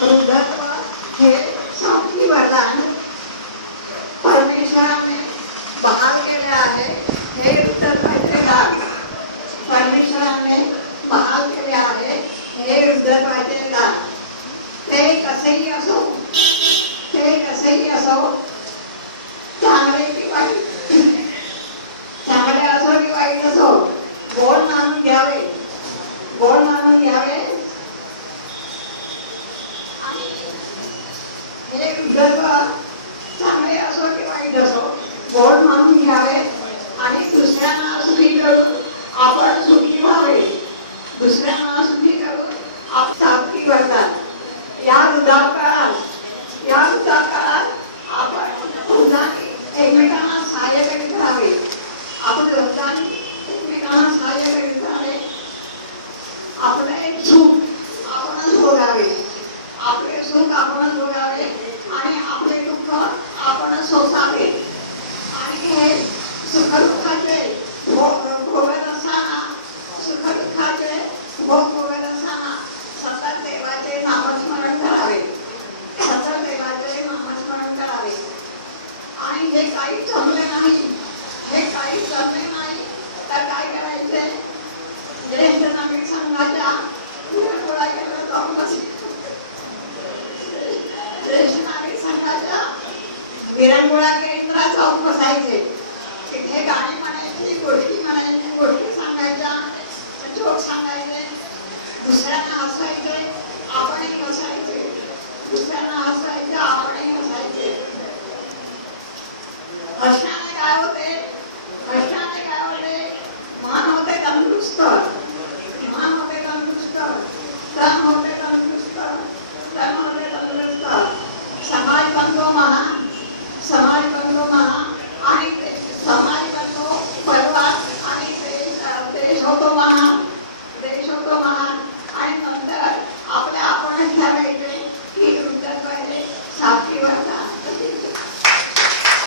वृद्धत्व हे साधी वरदान परमेश्वराने बहाल केले आहे. हे वृद्धत्वाचे दान परमेश्वराने बहाल केले आहे. हे वृद्धत्वाचे दान ते कसेही असो, ते कसेही असो, चांगले की वाईट, चांगले असो की वाईट असो, गोड मानून घ्यावे, गोड मानून घ्यावे. आणि हे वृद्धत्व चांगले असो की वाईट असो, गोड मानून घ्यावे आणि दुसऱ्यांना सुखी करून आपण सुखी व्हावे. दुसऱ्यांना सुखी करून आपण सावकी करतात. या वृद्धापकाळात आपण वृद्धांनी एकमेकांना सहाय्य करीत राहावे. आपण वृद्धांनी एकमेकांना सहाय्य करीत राहावे. आपले सुख आपणच भोगावे, आपले सुख आपणच भोगावे आणि आपले दुःख आपणच सोसावे. आणि हे सुखदुःखाचे भोगत असताना, सुखदुःखाचे भोग भोगत असताना सतत देवाचे नामस्मरण करावे, सतत देवाचे नामस्मरण करावे. आणि हे काही जमले नाही, हे काही जमले नाही तर काय करायचे? ज्येष्ठ नागरिक संघाच्या पुढाकारात जाऊन बसले. ज्येष्ठ नागरिक संघाच्या विरंगुळा केंद्रात जाऊन बसायचे. तिथे गाणी म्हणायची, गोष्टी म्हणायची, गोष्टी सांगायच्या, जोक सांगायचे, दुसऱ्यांना हसायचे, आपणही हसायचे, दुसऱ्यांना हसायचे, आपणही हसायचे. हसण्याने काय होते? हसण्याने काय होते? मन होते तंदुरुस्त, मन होते तंदुरुस्त, तन होते तंदुरुस्त, तन होते तंदुरुस्त. समाज बनतो महान, समाज बनतो महान आणि समाज बनतो परिवार आणि देश होतो महान, देश होतो महान. आणि नंतर आपल्या आपणच ठरवायचे